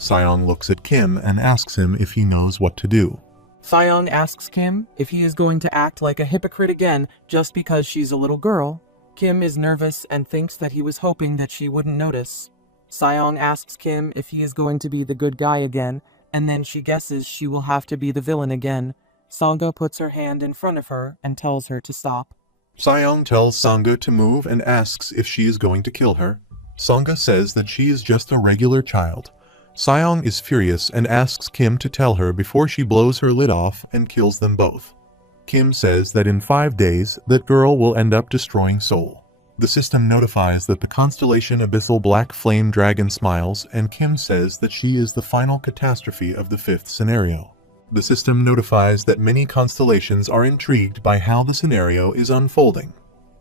Seong looks at Kim and asks him if he knows what to do. Seong asks Kim if he is going to act like a hypocrite again just because she's a little girl. Kim is nervous and thinks that he was hoping that she wouldn't notice. Seong asks Kim if he is going to be the good guy again, and then she guesses she will have to be the villain again. Sangha puts her hand in front of her and tells her to stop. Seong tells Sangha to move and asks if she is going to kill her. Sangha says that she is just a regular child. Seong is furious and asks Kim to tell her before she blows her lid off and kills them both. Kim says that in 5 days, that girl will end up destroying Seoul. The system notifies that the constellation Abyssal Black Flame Dragon smiles, and Kim says that she is the final catastrophe of the 5th scenario. The system notifies that many constellations are intrigued by how the scenario is unfolding.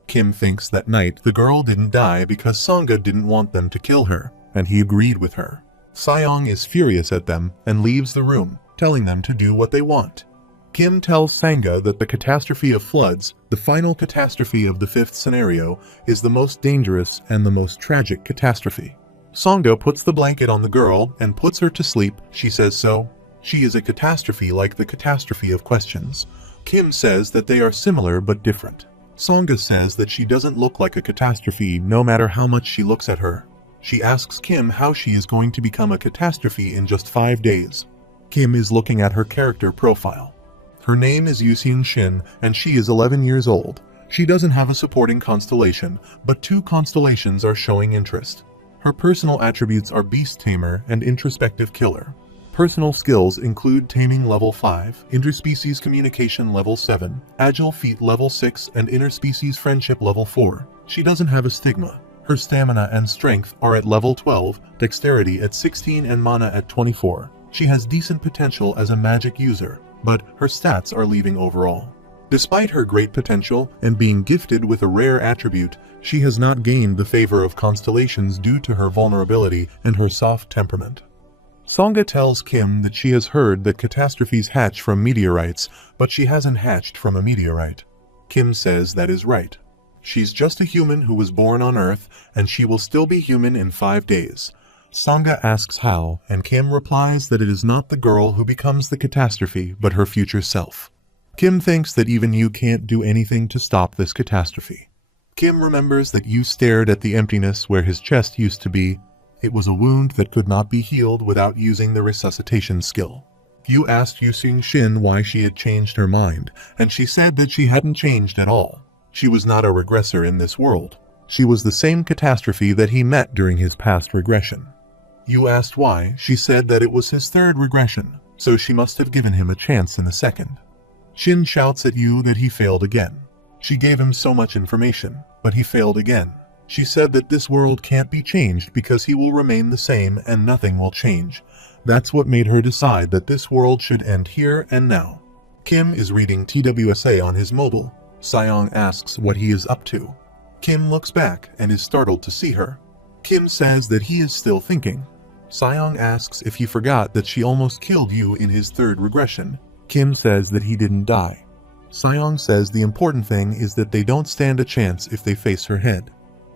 Kim thinks that night the girl didn't die because Sangha didn't want them to kill her, and he agreed with her. Seong is furious at them and leaves the room, telling them to do what they want. Kim tells Sangha that the catastrophe of floods, the final catastrophe of the 5th scenario, is the most dangerous and the most tragic catastrophe. Sangha puts the blanket on the girl and puts her to sleep. She says so. She is a catastrophe like the catastrophe of questions. Kim says that they are similar but different. Sangha says that she doesn't look like a catastrophe no matter how much she looks at her. She asks Kim how she is going to become a catastrophe in just 5 days. Kim is looking at her character profile. Her name is Yuseung Shin, and she is 11 years old. She doesn't have a supporting constellation, but 2 constellations are showing interest. Her personal attributes are Beast Tamer and Introspective Killer. Personal skills include Taming level 5, Interspecies Communication level 7, Agile Feat level 6, and Interspecies Friendship level 4. She doesn't have a stigma. Her stamina and strength are at level 12, dexterity at 16, and mana at 24. She has decent potential as a magic user, but her stats are leaving overall. Despite her great potential and being gifted with a rare attribute, she has not gained the favor of constellations due to her vulnerability and her soft temperament. Sangha tells Kim that she has heard that catastrophes hatch from meteorites, but she hasn't hatched from a meteorite. Kim says that is right. She's just a human who was born on Earth, and she will still be human in 5 days. Sangha asks how, and Kim replies that it is not the girl who becomes the catastrophe, but her future self. Kim thinks that even you can't do anything to stop this catastrophe. Kim remembers that you stared at the emptiness where his chest used to be. It was a wound that could not be healed without using the resuscitation skill. You asked Yuseung Shin why she had changed her mind, and she said that she hadn't changed at all. She was not a regressor in this world. She was the same catastrophe that he met during his past regression. You asked why. She said that it was his 3rd regression, so she must have given him a chance in the 2nd. Shin shouts at you that he failed again. She gave him so much information, but he failed again. She said that this world can't be changed because he will remain the same and nothing will change. That's what made her decide that this world should end here and now. Kim is reading TWSA on his mobile. Seong asks what he is up to. Kim looks back and is startled to see her. Kim says that he is still thinking. Seong asks if he forgot that she almost killed you in his 3rd regression. Kim says that he didn't die. Seong says the important thing is that they don't stand a chance if they face her head.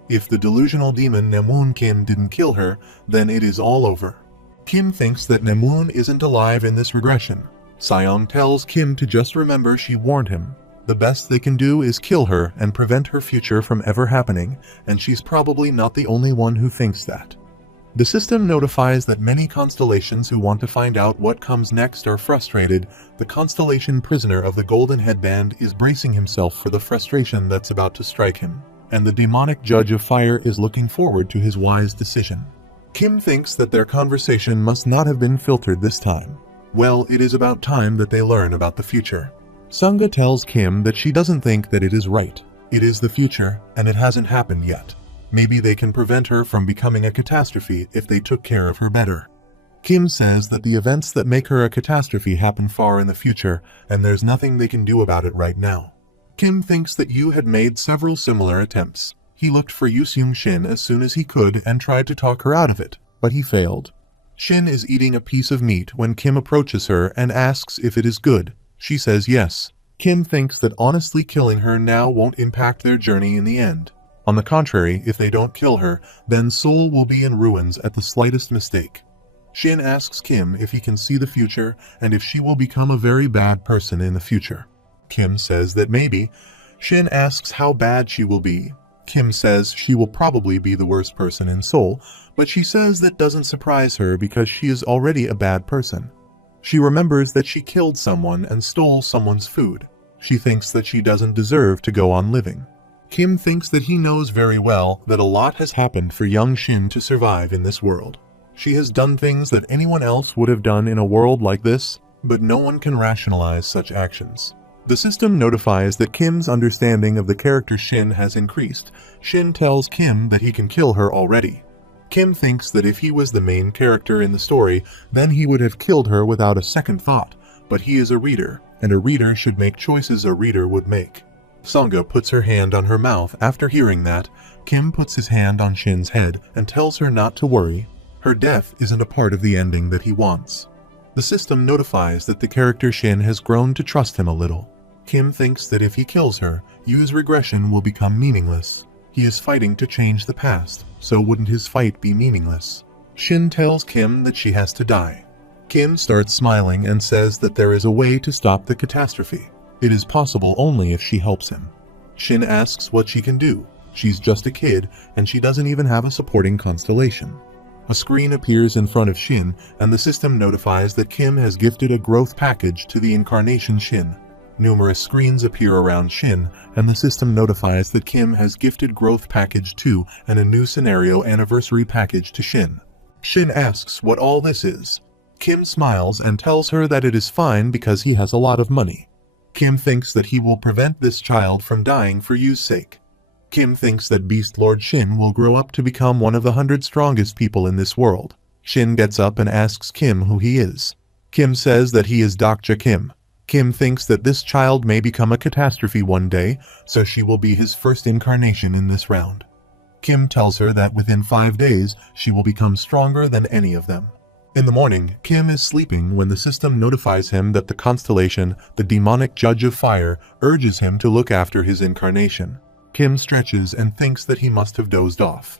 If the delusional demon Namun Kim didn't kill her, then it is all over. Kim thinks that Namun isn't alive in this regression. Seong tells Kim to just remember she warned him. The best they can do is kill her and prevent her future from ever happening, and she's probably not the only one who thinks that. The system notifies that many constellations who want to find out what comes next are frustrated. The constellation prisoner of the golden headband is bracing himself for the frustration that's about to strike him, and the demonic judge of fire is looking forward to his wise decision. Kim thinks that their conversation must not have been filtered this time. Well, it is about time that they learn about the future. Sangha tells Kim that she doesn't think that it is right. It is the future, and it hasn't happened yet. Maybe they can prevent her from becoming a catastrophe if they took care of her better. Kim says that the events that make her a catastrophe happen far in the future, and there's nothing they can do about it right now. Kim thinks that Yu had made several similar attempts. He looked for Yuseung Shin as soon as he could and tried to talk her out of it, but he failed. Shin is eating a piece of meat when Kim approaches her and asks if it is good. She says yes. Kim thinks that honestly killing her now won't impact their journey in the end. On the contrary, if they don't kill her, then Seoul will be in ruins at the slightest mistake. Shin asks Kim if he can see the future and if she will become a very bad person in the future. Kim says that maybe. Shin asks how bad she will be. Kim says she will probably be the worst person in Seoul, but she says that doesn't surprise her because she is already a bad person. She remembers that she killed someone and stole someone's food. She thinks that she doesn't deserve to go on living. Kim thinks that he knows very well that a lot has happened for young Shin to survive in this world. She has done things that anyone else would have done in a world like this, but no one can rationalize such actions. The system notifies that Kim's understanding of the character Shin has increased. Shin tells Kim that he can kill her already. Kim thinks that if he was the main character in the story, then he would have killed her without a second thought, but he is a reader, and a reader should make choices a reader would make. Songa puts her hand on her mouth after hearing that. Kim puts his hand on Shin's head and tells her not to worry. Her death isn't a part of the ending that he wants. The system notifies that the character Shin has grown to trust him a little. Kim thinks that if he kills her, Yu's regression will become meaningless. He is fighting to change the past, so wouldn't his fight be meaningless? Shin tells Kim that she has to die. Kim starts smiling and says that there is a way to stop the catastrophe. It is possible only if she helps him. Shin asks what she can do. She's just a kid, and she doesn't even have a supporting constellation. A screen appears in front of Shin, and the system notifies that Kim has gifted a growth package to the incarnation Shin. Numerous screens appear around Shin, and the system notifies that Kim has gifted Growth Package 2 and a new Scenario Anniversary Package to Shin. Shin asks what all this is. Kim smiles and tells her that it is fine because he has a lot of money. Kim thinks that he will prevent this child from dying for Yu's sake. Kim thinks that Beast Lord Shin will grow up to become one of the 100 strongest people in this world. Shin gets up and asks Kim who he is. Kim says that he is Dr. Kim. Kim thinks that this child may become a catastrophe one day, so she will be his first incarnation in this round. Kim tells her that within 5 days, she will become stronger than any of them. In the morning, Kim is sleeping when the system notifies him that the constellation, the demonic judge of fire, urges him to look after his incarnation. Kim stretches and thinks that he must have dozed off.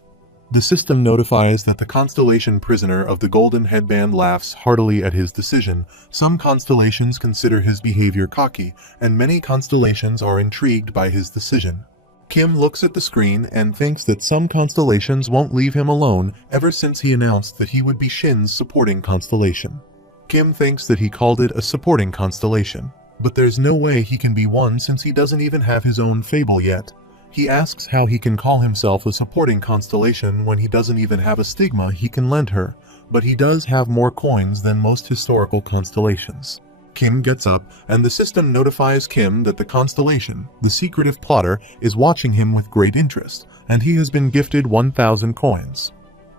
The system notifies that the constellation prisoner of the golden headband laughs heartily at his decision. Some constellations consider his behavior cocky, and many constellations are intrigued by his decision. Kim looks at the screen and thinks that some constellations won't leave him alone ever since he announced that he would be Shin's supporting constellation. Kim thinks that he called it a supporting constellation, but there's no way he can be one since he doesn't even have his own fable yet. He asks how he can call himself a supporting constellation when he doesn't even have a stigma he can lend her, but he does have more coins than most historical constellations. Kim gets up, and the system notifies Kim that the constellation, the secretive plotter, is watching him with great interest, and he has been gifted 1,000 coins.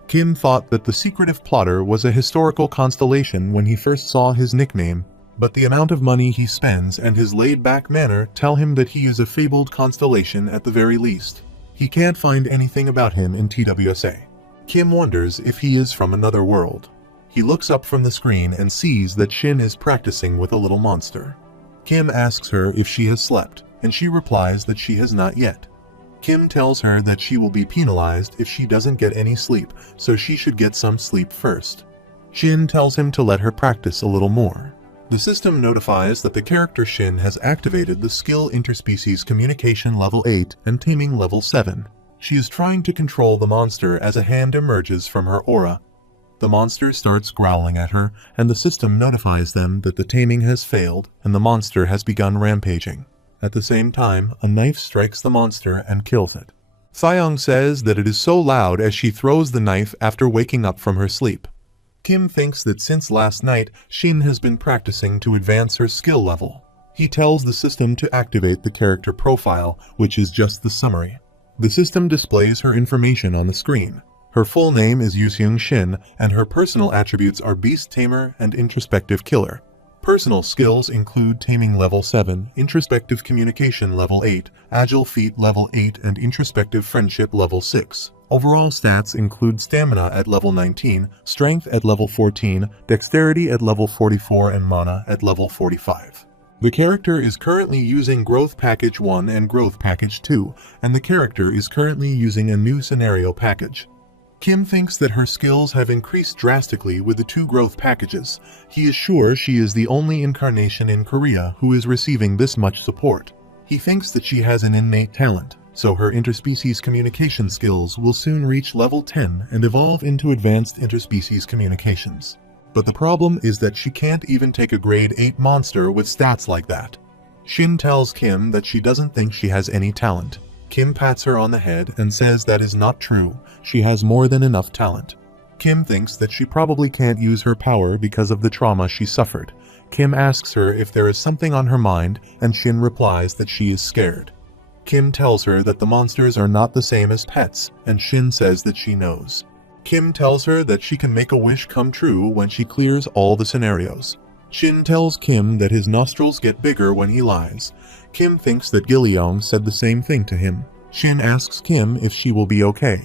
Kim thought that the secretive plotter was a historical constellation when he first saw his nickname, but the amount of money he spends and his laid-back manner tell him that he is a fabled constellation at the very least. He can't find anything about him in TWSA. Kim wonders if he is from another world. He looks up from the screen and sees that Shin is practicing with a little monster. Kim asks her if she has slept, and she replies that she has not yet. Kim tells her that she will be penalized if she doesn't get any sleep, so she should get some sleep first. Shin tells him to let her practice a little more. The system notifies that the character Shin has activated the skill Interspecies Communication Level 8 and Taming Level 7. She is trying to control the monster as a hand emerges from her aura. The monster starts growling at her, and the system notifies them that the taming has failed and the monster has begun rampaging. At the same time, a knife strikes the monster and kills it. Seong says that it is so loud as she throws the knife after waking up from her sleep. Kim thinks that since last night, Shin has been practicing to advance her skill level. He tells the system to activate the character profile, which is just the summary. The system displays her information on the screen. Her full name is Yuseung Shin, and her personal attributes are Beast Tamer and Introspective Killer. Personal skills include Taming Level 7, Introspective Communication Level 8, Agile Feat Level 8, and Introspective Friendship Level 6. Overall stats include Stamina at Level 19, Strength at Level 14, Dexterity at Level 44, and Mana at Level 45. The character is currently using Growth Package 1 and Growth Package 2, and the character is currently using a new Scenario Package. Kim thinks that her skills have increased drastically with the 2 growth packages. He is sure she is the only incarnation in Korea who is receiving this much support. He thinks that she has an innate talent, so her interspecies communication skills will soon reach level 10 and evolve into advanced interspecies communications. But the problem is that she can't even take a grade 8 monster with stats like that. Shin tells Kim that she doesn't think she has any talent. Kim pats her on the head and says that is not true. She has more than enough talent. Kim thinks that she probably can't use her power because of the trauma she suffered. Kim asks her if there is something on her mind, and Shin replies that she is scared. Kim tells her that the monsters are not the same as pets, and Shin says that she knows. Kim tells her that she can make a wish come true when she clears all the scenarios. Shin tells Kim that his nostrils get bigger when he lies. Kim thinks that Gilleong said the same thing to him. Shin asks Kim if she will be okay.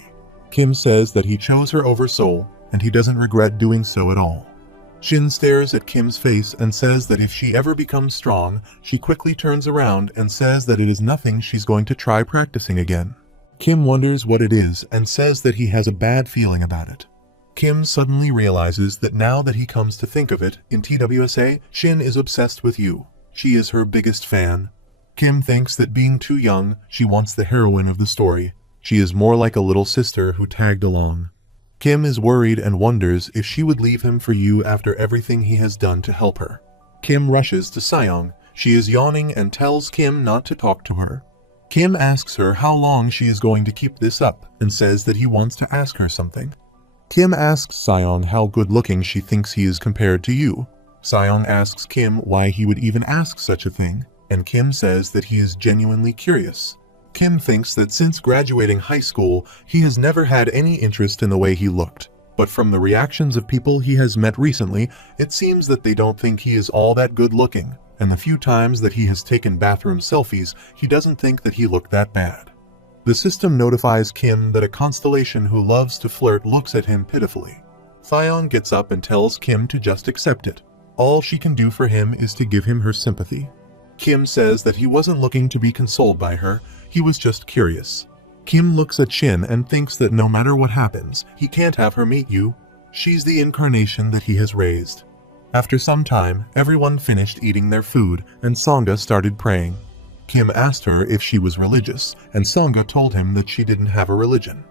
Kim says that he chose her over Soul, and he doesn't regret doing so at all. Shin stares at Kim's face and says that if she ever becomes strong, she quickly turns around and says that it is nothing she's going to try practicing again. Kim wonders what it is and says that he has a bad feeling about it. Kim suddenly realizes that now that he comes to think of it, in TWSA, Shin is obsessed with you. She is her biggest fan. Kim thinks that being too young, she wants the heroine of the story. She is more like a little sister who tagged along. Kim is worried and wonders if she would leave him for you after everything he has done to help her. Kim rushes to Seong. She is yawning and tells Kim not to talk to her. Kim asks her how long she is going to keep this up and says that he wants to ask her something. Kim asks Seong how good-looking she thinks he is compared to you. Seong asks Kim why he would even ask such a thing, and Kim says that he is genuinely curious. Kim thinks that since graduating high school, he has never had any interest in the way he looked. But from the reactions of people he has met recently, it seems that they don't think he is all that good looking, and the few times that he has taken bathroom selfies, he doesn't think that he looked that bad. The system notifies Kim that a constellation who loves to flirt looks at him pitifully. Seong gets up and tells Kim to just accept it. All she can do for him is to give him her sympathy. Kim says that he wasn't looking to be consoled by her, he was just curious. Kim looks at Shin and thinks that no matter what happens, he can't have her meet you. She's the incarnation that he has raised. After some time, everyone finished eating their food, and Songa started praying. Kim asked her if she was religious, and Songa told him that she didn't have a religion.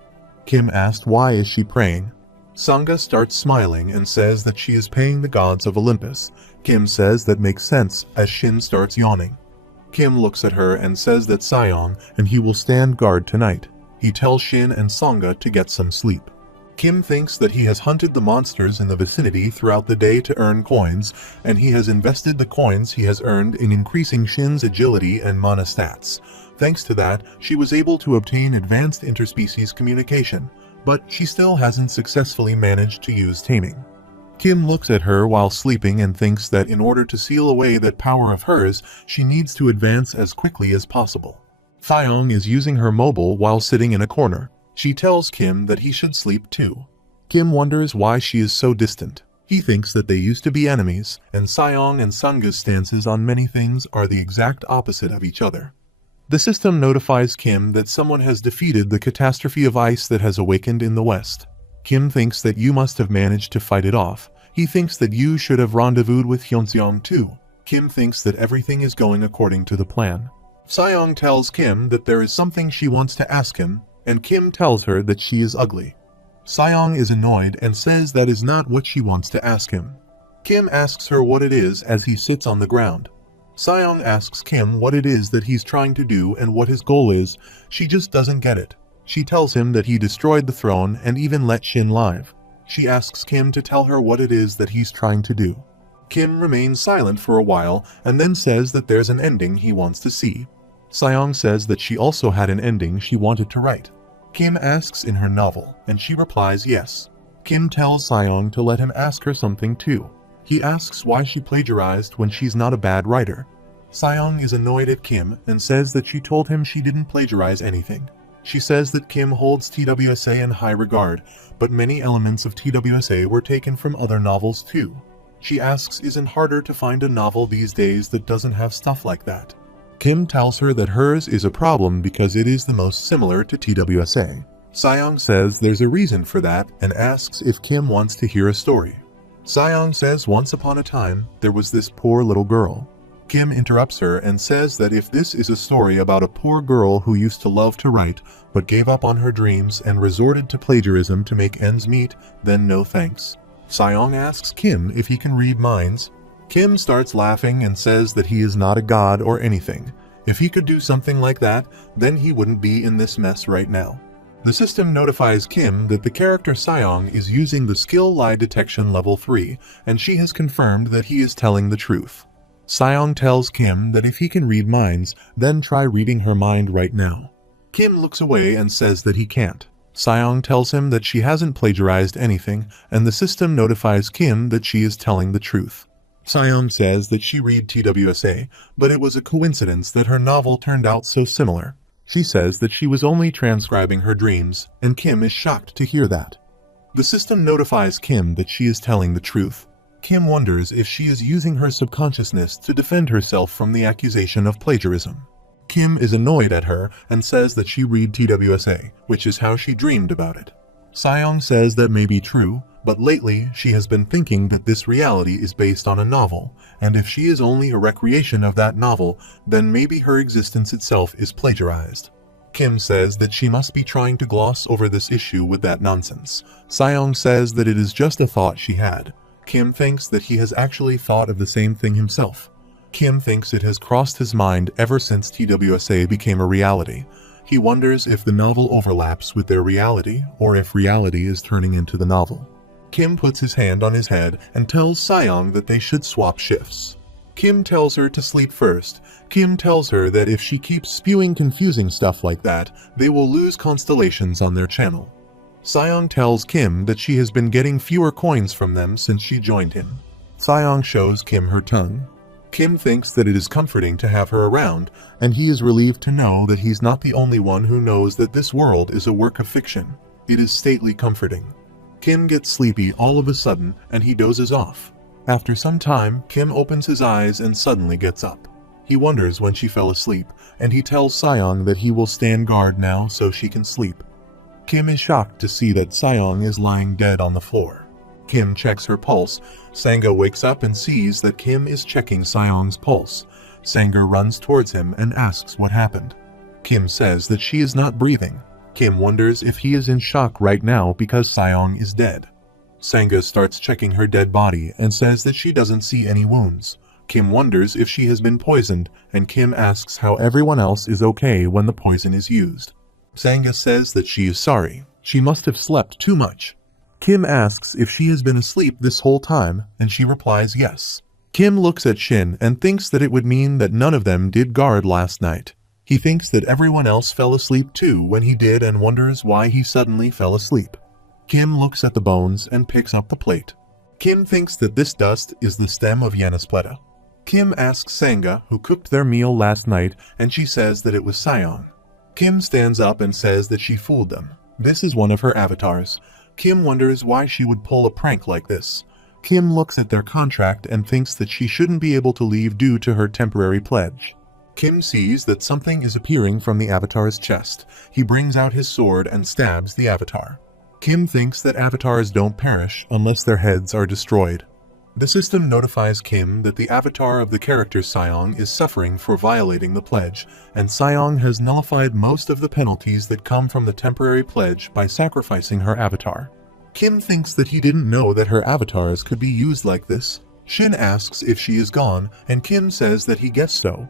Kim asked why is she praying. Songa starts smiling and says that she is paying the gods of Olympus. Kim says that makes sense as Shin starts yawning. Kim looks at her and says that Seong and he will stand guard tonight. He tells Shin and Songa to get some sleep. Kim thinks that he has hunted the monsters in the vicinity throughout the day to earn coins, and he has invested the coins he has earned in increasing Shin's agility and mana stats. Thanks to that, she was able to obtain advanced interspecies communication, but she still hasn't successfully managed to use Taming. Kim looks at her while sleeping and thinks that in order to seal away that power of hers, she needs to advance as quickly as possible. Seong is using her mobile while sitting in a corner. She tells Kim that he should sleep too. Kim wonders why she is so distant. He thinks that they used to be enemies, and Seong and Songa's stances on many things are the exact opposite of each other. The system notifies Kim that someone has defeated the catastrophe of ice that has awakened in the west. Kim thinks that you must have managed to fight it off. He thinks that you should have rendezvoused with Hyunseong too. Kim thinks that everything is going according to the plan. Seong tells Kim that there is something she wants to ask him, and Kim tells her that she is ugly. Seong is annoyed and says that is not what she wants to ask him. Kim asks her what it is as he sits on the ground. Seong asks Kim what it is that he's trying to do and what his goal is. She just doesn't get it. She tells him that he destroyed the throne and even let Shin live. She asks Kim to tell her what it is that he's trying to do. Kim remains silent for a while and then says that there's an ending he wants to see. Seong says that she also had an ending she wanted to write. Kim asks in her novel, and she replies yes. Kim tells Seong to let him ask her something too. He asks why she plagiarized when she's not a bad writer. Seong is annoyed at Kim and says that she told him she didn't plagiarize anything. She says that Kim holds TWSA in high regard, but many elements of TWSA were taken from other novels too. She asks isn't harder to find a novel these days that doesn't have stuff like that. Kim tells her that hers is a problem because it is the most similar to TWSA. Sayong says there's a reason for that and asks if Kim wants to hear a story. Sayong says once upon a time, there was this poor little girl. Kim interrupts her and says that if this is a story about a poor girl who used to love to write, but gave up on her dreams and resorted to plagiarism to make ends meet, then no thanks. Sayong asks Kim if he can read minds. Kim starts laughing and says that he is not a god or anything. If he could do something like that, then he wouldn't be in this mess right now. The system notifies Kim that the character Sayong is using the skill lie detection level 3, and she has confirmed that he is telling the truth. Sayong tells Kim that if he can read minds, then try reading her mind right now. Kim looks away and says that he can't. Sayong tells him that she hasn't plagiarized anything, and the system notifies Kim that she is telling the truth. Sayong says that she read TWSA, but it was a coincidence that her novel turned out so similar. She says that she was only transcribing her dreams, and Kim is shocked to hear that. The system notifies Kim that she is telling the truth. Kim wonders if she is using her subconsciousness to defend herself from the accusation of plagiarism. Kim is annoyed at her and says that she read TWSA, which is how she dreamed about it. Sayong says that may be true, but lately she has been thinking that this reality is based on a novel, and if she is only a recreation of that novel, then maybe her existence itself is plagiarized. Kim says that she must be trying to gloss over this issue with that nonsense. Sayong says that it is just a thought she had. Kim thinks that he has actually thought of the same thing himself. Kim thinks it has crossed his mind ever since TWSA became a reality. He wonders if the novel overlaps with their reality, or if reality is turning into the novel. Kim puts his hand on his head and tells Sayong that they should swap shifts. Kim tells her to sleep first. Kim tells her that if she keeps spewing confusing stuff like that, they will lose constellations on their channel. Sayong tells Kim that she has been getting fewer coins from them since she joined him. Sayong shows Kim her tongue. Kim thinks that it is comforting to have her around, and he is relieved to know that he's not the only one who knows that this world is a work of fiction. It is stately comforting. Kim gets sleepy all of a sudden, and he dozes off. After some time, Kim opens his eyes and suddenly gets up. He wonders when she fell asleep, and he tells Sayong that he will stand guard now so she can sleep. Kim is shocked to see that Sayong is lying dead on the floor. Kim checks her pulse. Sangha wakes up and sees that Kim is checking Sayong's pulse. Sangha runs towards him and asks what happened. Kim says that she is not breathing. Kim wonders if he is in shock right now because Sayong is dead. Sangha starts checking her dead body and says that she doesn't see any wounds. Kim wonders if she has been poisoned, and Kim asks how everyone else is okay when the poison is used. Sangha says that she is sorry. She must have slept too much. Kim asks if she has been asleep this whole time, and she replies yes. Kim looks at Shin and thinks that it would mean that none of them did guard last night. He thinks that everyone else fell asleep too when he did and wonders why he suddenly fell asleep. Kim looks at the bones and picks up the plate. Kim thinks that this dust is the stem of Yanaspleta. Kim asks Sangha who cooked their meal last night, and she says that it was Sayong. Kim stands up and says that she fooled them. This is one of her avatars. Kim wonders why she would pull a prank like this. Kim looks at their contract and thinks that she shouldn't be able to leave due to her temporary pledge. Kim sees that something is appearing from the avatar's chest. He brings out his sword and stabs the avatar. Kim thinks that avatars don't perish unless their heads are destroyed. The system notifies Kim that the avatar of the character Sayong is suffering for violating the pledge, and Sayong has nullified most of the penalties that come from the temporary pledge by sacrificing her avatar. Kim thinks that he didn't know that her avatars could be used like this. Shin asks if she is gone, and Kim says that he guessed so.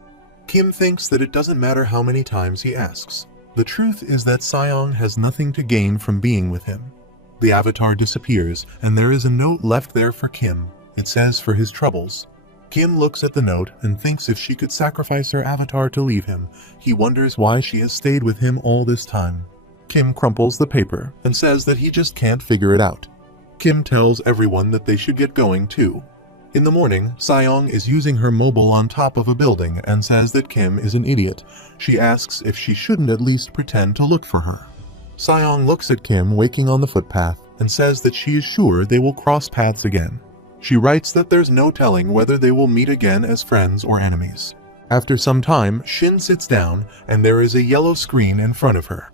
Kim thinks that it doesn't matter how many times he asks. The truth is that Sayong has nothing to gain from being with him. The avatar disappears, and there is a note left there for Kim. It says for his troubles. Kim looks at the note and thinks if she could sacrifice her avatar to leave him. He wonders why she has stayed with him all this time. Kim crumples the paper and says that he just can't figure it out. Kim tells everyone that they should get going too. In the morning, Sayong is using her mobile on top of a building and says that Kim is an idiot. She asks if she shouldn't at least pretend to look for her. Sayong looks at Kim waking on the footpath and says that she is sure they will cross paths again. She writes that there's no telling whether they will meet again as friends or enemies. After some time, Shin sits down and there is a yellow screen in front of her.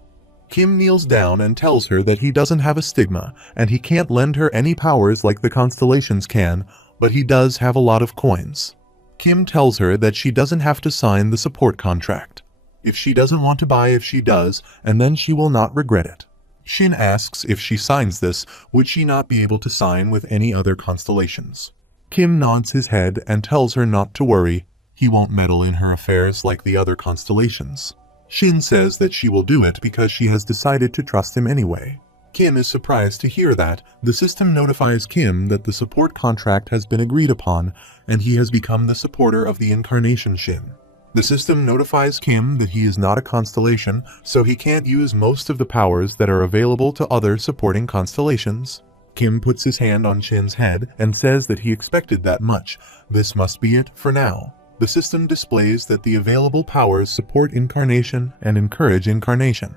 Kim kneels down and tells her that he doesn't have a stigma, and he can't lend her any powers like the constellations can, but he does have a lot of coins. Kim tells her that she doesn't have to sign the support contract. If she doesn't want to buy, if she does, and then she will not regret it. Shin asks if she signs this, would she not be able to sign with any other constellations? Kim nods his head and tells her not to worry, he won't meddle in her affairs like the other constellations. Shin says that she will do it because she has decided to trust him anyway. Kim is surprised to hear that. The system notifies Kim that the support contract has been agreed upon, and he has become the supporter of the Incarnation Shin. The system notifies Kim that he is not a constellation, so he can't use most of the powers that are available to other supporting constellations. Kim puts his hand on Shin's head and says that he expected that much. This must be it for now. The system displays that the available powers support incarnation and encourage incarnation.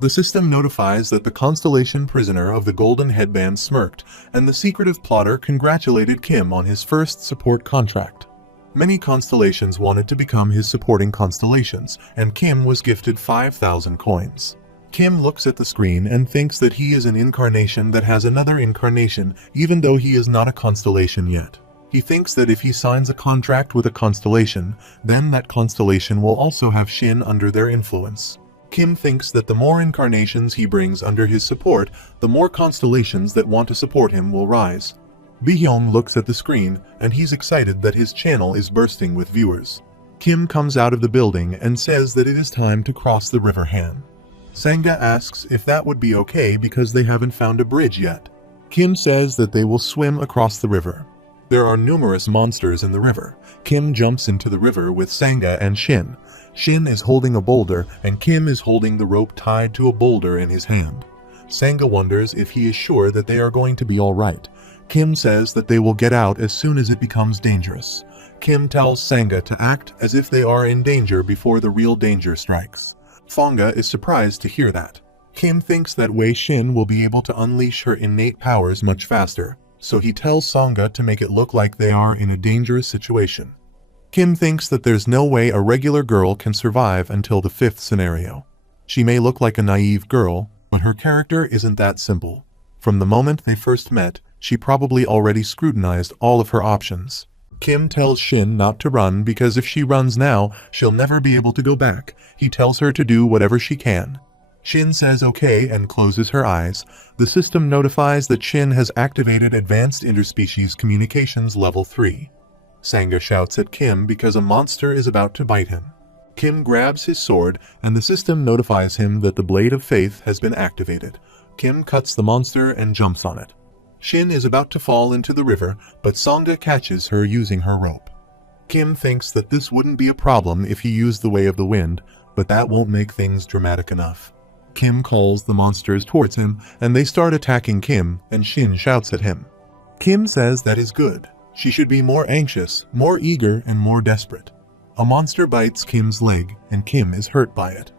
The system notifies that the constellation prisoner of the golden headband smirked, and the secretive plotter congratulated Kim on his first support contract. Many constellations wanted to become his supporting constellations, and Kim was gifted 5,000 coins. Kim looks at the screen and thinks that he is an incarnation that has another incarnation, even though he is not a constellation yet. He thinks that if he signs a contract with a constellation, then that constellation will also have Shin under their influence. Kim thinks that the more incarnations he brings under his support, the more constellations that want to support him will rise. Bi-hyung looks at the screen, and he's excited that his channel is bursting with viewers. Kim comes out of the building and says that it is time to cross the river Han. Sangha asks if that would be okay because they haven't found a bridge yet. Kim says that they will swim across the river. There are numerous monsters in the river. Kim jumps into the river with Sangha and Shin. Shin is holding a boulder, and Kim is holding the rope tied to a boulder in his hand. Sangha wonders if he is sure that they are going to be alright. Kim says that they will get out as soon as it becomes dangerous. Kim tells Sangha to act as if they are in danger before the real danger strikes. Sangha is surprised to hear that. Kim thinks that way Shin will be able to unleash her innate powers much faster, so he tells Sangha to make it look like they are in a dangerous situation. Kim thinks that there's no way a regular girl can survive until the 5th scenario. She may look like a naive girl, but her character isn't that simple. From the moment they first met, she probably already scrutinized all of her options. Kim tells Shin not to run because if she runs now, she'll never be able to go back. He tells her to do whatever she can. Shin says okay and closes her eyes. The system notifies that Shin has activated Advanced Interspecies Communications Level 3. Sangha shouts at Kim because a monster is about to bite him. Kim grabs his sword, and the system notifies him that the Blade of Faith has been activated. Kim cuts the monster and jumps on it. Shin is about to fall into the river, but Sangha catches her using her rope. Kim thinks that this wouldn't be a problem if he used the Way of the Wind, but that won't make things dramatic enough. Kim calls the monsters towards him, and they start attacking Kim, and Shin shouts at him. Kim says that is good. She should be more anxious, more eager, and more desperate. A monster bites Kim's leg, and Kim is hurt by it.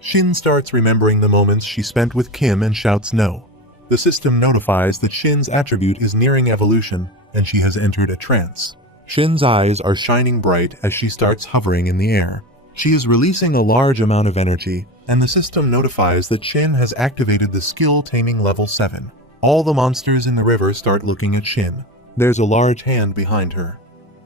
Shin starts remembering the moments she spent with Kim and shouts no. The system notifies that Shin's attribute is nearing evolution, and she has entered a trance. Shin's eyes are shining bright as she starts hovering in the air. She is releasing a large amount of energy, and the system notifies that Shin has activated the skill Taming Level 7. All the monsters in the river start looking at Shin. There's a large hand behind her.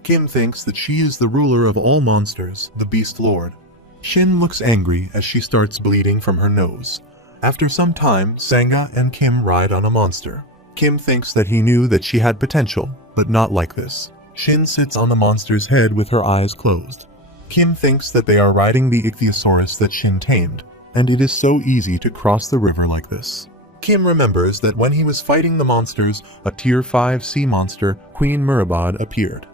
Kim thinks that she is the ruler of all monsters, the Beast Lord. Shin looks angry as she starts bleeding from her nose. After some time, Sangha and Kim ride on a monster. Kim thinks that he knew that she had potential, but not like this. Shin sits on the monster's head with her eyes closed. Kim thinks that they are riding the ichthyosaurus that Shin tamed, and it is so easy to cross the river like this. Kim remembers that when he was fighting the monsters, a Tier 5 sea monster, Queen Murabad, appeared.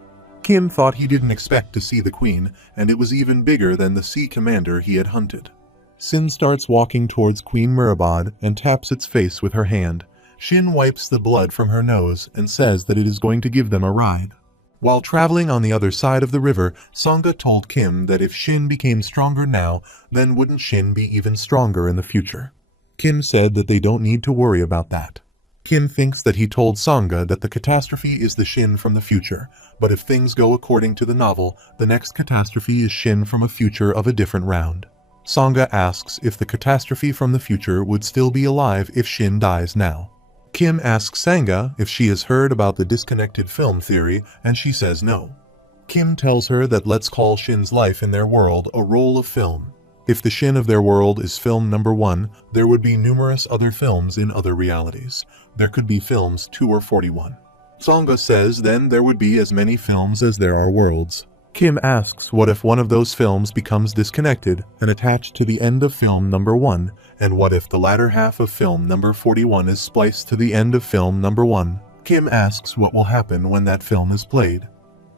Kim thought he didn't expect to see the queen, and it was even bigger than the sea commander he had hunted. Sin starts walking towards Queen Murabad and taps its face with her hand. Shin wipes the blood from her nose and says that it is going to give them a ride. While traveling on the other side of the river, Sangha told Kim that if Shin became stronger now, then wouldn't Shin be even stronger in the future? Kim said that they don't need to worry about that. Kim thinks that he told Sangha that the catastrophe is the Shin from the future, but if things go according to the novel, the next catastrophe is Shin from a future of a different round. Sangha asks if the catastrophe from the future would still be alive if Shin dies now. Kim asks Sangha if she has heard about the disconnected film theory, and she says no. Kim tells her that let's call Shin's life in their world a roll of film. If the Shin of their world is film number 1, there would be numerous other films in other realities. There could be films 2 or 41. Sangha says then there would be as many films as there are worlds. Kim asks what if one of those films becomes disconnected and attached to the end of film number 1, and what if the latter half of film number 41 is spliced to the end of film number 1. Kim asks what will happen when that film is played.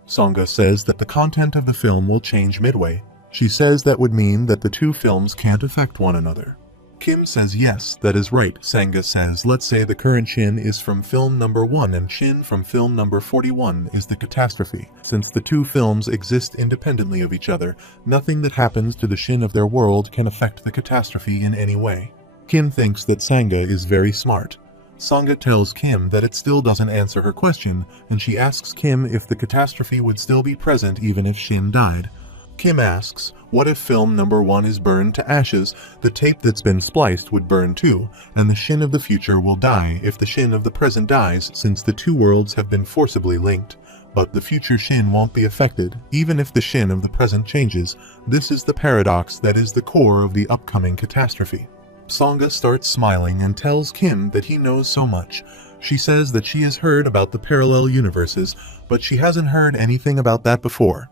Sangha says that the content of the film will change midway. She says that would mean that the two films can't affect one another. Kim says yes, that is right. Sangha says let's say the current Shin is from film number 1 and Shin from film number 41 is the catastrophe. Since the two films exist independently of each other, nothing that happens to the Shin of their world can affect the catastrophe in any way. Kim thinks that Sangha is very smart. Sangha tells Kim that it still doesn't answer her question, and she asks Kim if the catastrophe would still be present even if Shin died. Kim asks, what if film number 1 is burned to ashes, the tape that's been spliced would burn too, and the Shin of the future will die if the Shin of the present dies, since the two worlds have been forcibly linked. But the future Shin won't be affected, even if the Shin of the present changes. This is the paradox that is the core of the upcoming catastrophe. Sangha starts smiling and tells Kim that he knows so much. She says that she has heard about the parallel universes, but she hasn't heard anything about that before.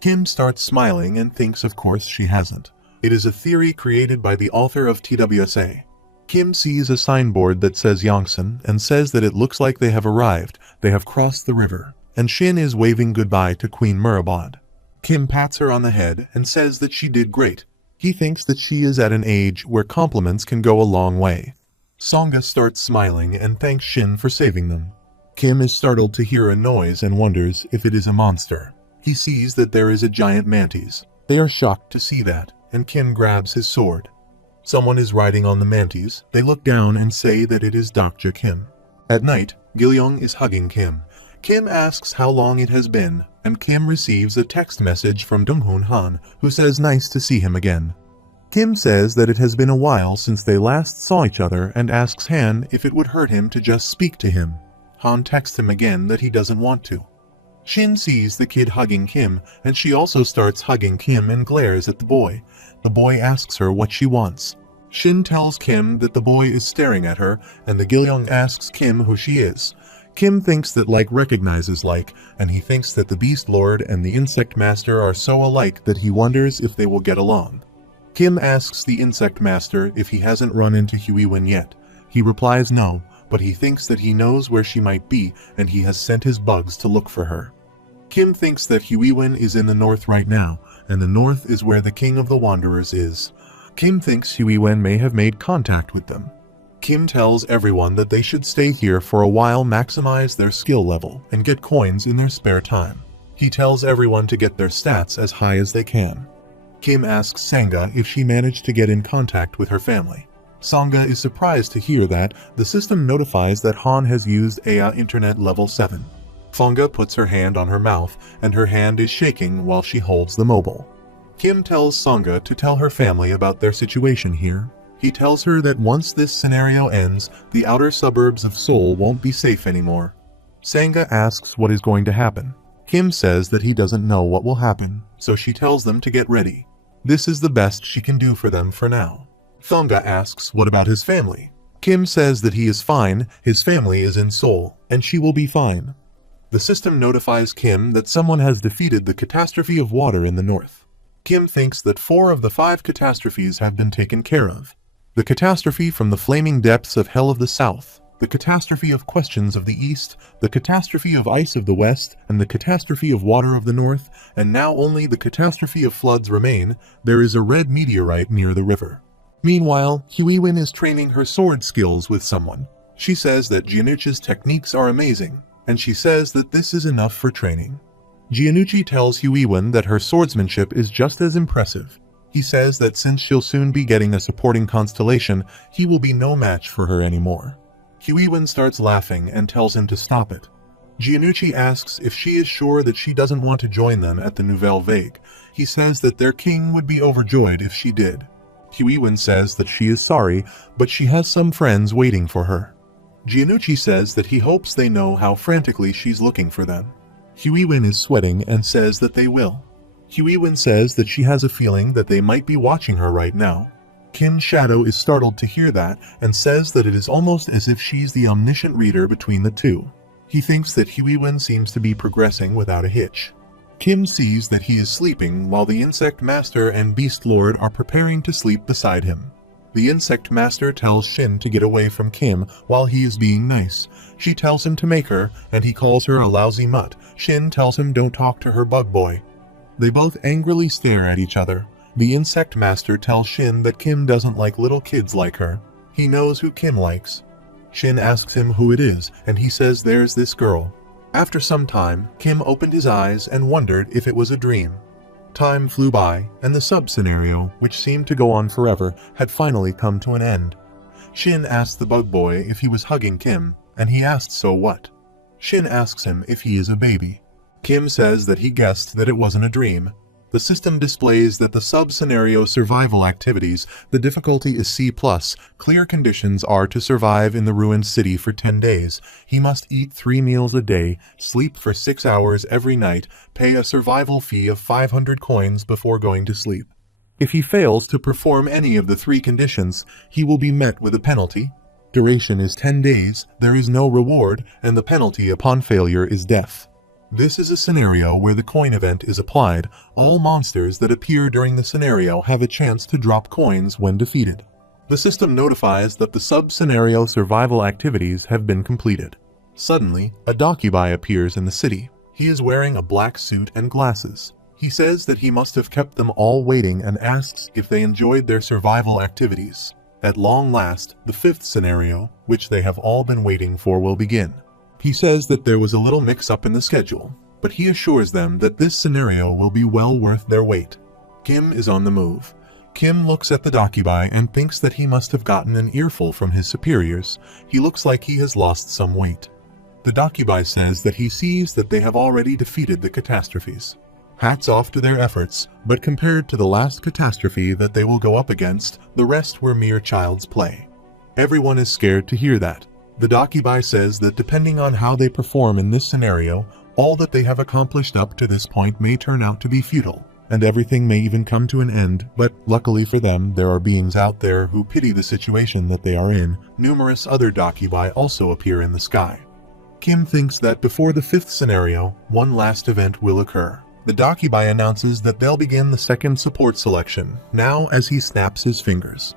Kim starts smiling and thinks of course she hasn't. It is a theory created by the author of TWSA. Kim sees a signboard that says Yongsan and says that it looks like they have arrived, they have crossed the river, and Shin is waving goodbye to Queen Murabad. Kim pats her on the head and says that she did great. He thinks that she is at an age where compliments can go a long way. Sangha starts smiling and thanks Shin for saving them. Kim is startled to hear a noise and wonders if it is a monster. He sees that there is a giant mantis. They are shocked to see that, and Kim grabs his sword. Someone is riding on the mantis. They look down and say that it is Dr. Kim. At night, Gilyong is hugging Kim. Kim asks how long it has been, and Kim receives a text message from Donghoon Han, who says nice to see him again. Kim says that it has been a while since they last saw each other and asks Han if it would hurt him to just speak to him. Han texts him again that he doesn't want to. Shin sees the kid hugging Kim, and she also starts hugging Kim and glares at the boy. The boy asks her what she wants. Shin tells Kim that the boy is staring at her, and the Gilyong asks Kim who she is. Kim thinks that like recognizes like, and he thinks that the Beast Lord and the Insect Master are so alike that he wonders if they will get along. Kim asks the Insect Master if he hasn't run into Huiwen yet. He replies no, but he thinks that he knows where she might be, and he has sent his bugs to look for her. Kim thinks that Huiwen is in the north right now, and the north is where the King of the Wanderers is. Kim thinks Huiwen may have made contact with them. Kim tells everyone that they should stay here for a while, maximize their skill level, and get coins in their spare time. He tells everyone to get their stats as high as they can. Kim asks Sangha if she managed to get in contact with her family. Sangha is surprised to hear that the system notifies that Han has used AI Internet Level 7. Sangha puts her hand on her mouth, and her hand is shaking while she holds the mobile. Kim tells Sangha to tell her family about their situation here. He tells her that once this scenario ends, the outer suburbs of Seoul won't be safe anymore. Sangha asks what is going to happen. Kim says that he doesn't know what will happen, so she tells them to get ready. This is the best she can do for them for now. Sangha asks what about his family. Kim says that he is fine, his family is in Seoul, and she will be fine. The system notifies Kim that someone has defeated the catastrophe of water in the north. Kim thinks that 4 of the 5 catastrophes have been taken care of. The catastrophe from the flaming depths of hell of the south, the catastrophe of questions of the east, the catastrophe of ice of the west, and the catastrophe of water of the north, and now only the catastrophe of floods remain. There is a red meteorite near the river. Meanwhile, Huiwen is training her sword skills with someone. She says that Jianuchi's techniques are amazing, and she says that this is enough for training. Jianuchi tells Huiwen that her swordsmanship is just as impressive. He says that since she'll soon be getting a supporting constellation, he will be no match for her anymore. Huiwen starts laughing and tells him to stop it. Jianuchi asks if she is sure that she doesn't want to join them at the Nouvelle Vague. He says that their king would be overjoyed if she did. Huiwen says that she is sorry, but she has some friends waiting for her. Giannucci says that he hopes they know how frantically she's looking for them. Huiwen is sweating and says that they will. Huiwen says that she has a feeling that they might be watching her right now. Kim's shadow is startled to hear that and says that it is almost as if she's the omniscient reader between the two. He thinks that Huiwen seems to be progressing without a hitch. Kim sees that he is sleeping while the Insect Master and Beast Lord are preparing to sleep beside him. The Insect Master tells Shin to get away from Kim while he is being nice. She tells him to make her, and he calls her a lousy mutt. Shin tells him don't talk to her bug boy. They both angrily stare at each other. The Insect Master tells Shin that Kim doesn't like little kids like her. He knows who Kim likes. Shin asks him who it is, and he says there's this girl. After some time, Kim opened his eyes and wondered if it was a dream. Time flew by, and the sub-scenario, which seemed to go on forever, had finally come to an end. Shin asked the bug boy if he was hugging Kim, and he asked so what. Shin asks him if he is a baby. Kim says that he guessed that it wasn't a dream. The system displays that the sub-scenario survival activities, the difficulty is C+, clear conditions are to survive in the ruined city for 10 days. He must eat 3 meals a day, sleep for 6 hours every night, pay a survival fee of 500 coins before going to sleep. If he fails to perform any of the 3 conditions, he will be met with a penalty. Duration is 10 days, there is no reward, and the penalty upon failure is death. This is a scenario where the coin event is applied. All monsters that appear during the scenario have a chance to drop coins when defeated. The system notifies that the sub-scenario survival activities have been completed. Suddenly, a Dakibai appears in the city. He is wearing a black suit and glasses. He says that he must have kept them all waiting and asks if they enjoyed their survival activities. At long last, the 5th scenario, which they have all been waiting for, will begin. He says that there was a little mix-up in the schedule, but he assures them that this scenario will be well worth their wait. Kim is on the move. Kim looks at the Dakibai and thinks that he must have gotten an earful from his superiors. He looks like he has lost some weight. The Dakibai says that he sees that they have already defeated the catastrophes. Hats off to their efforts, but compared to the last catastrophe that they will go up against, the rest were mere child's play. Everyone is scared to hear that. The Dakibai says that depending on how they perform in this scenario, all that they have accomplished up to this point may turn out to be futile, and everything may even come to an end, but luckily for them, there are beings out there who pity the situation that they are in. Numerous other Dakibai also appear in the sky. Kim thinks that before the 5th scenario, one last event will occur. The Dakibai announces that they'll begin the second support selection, now as he snaps his fingers.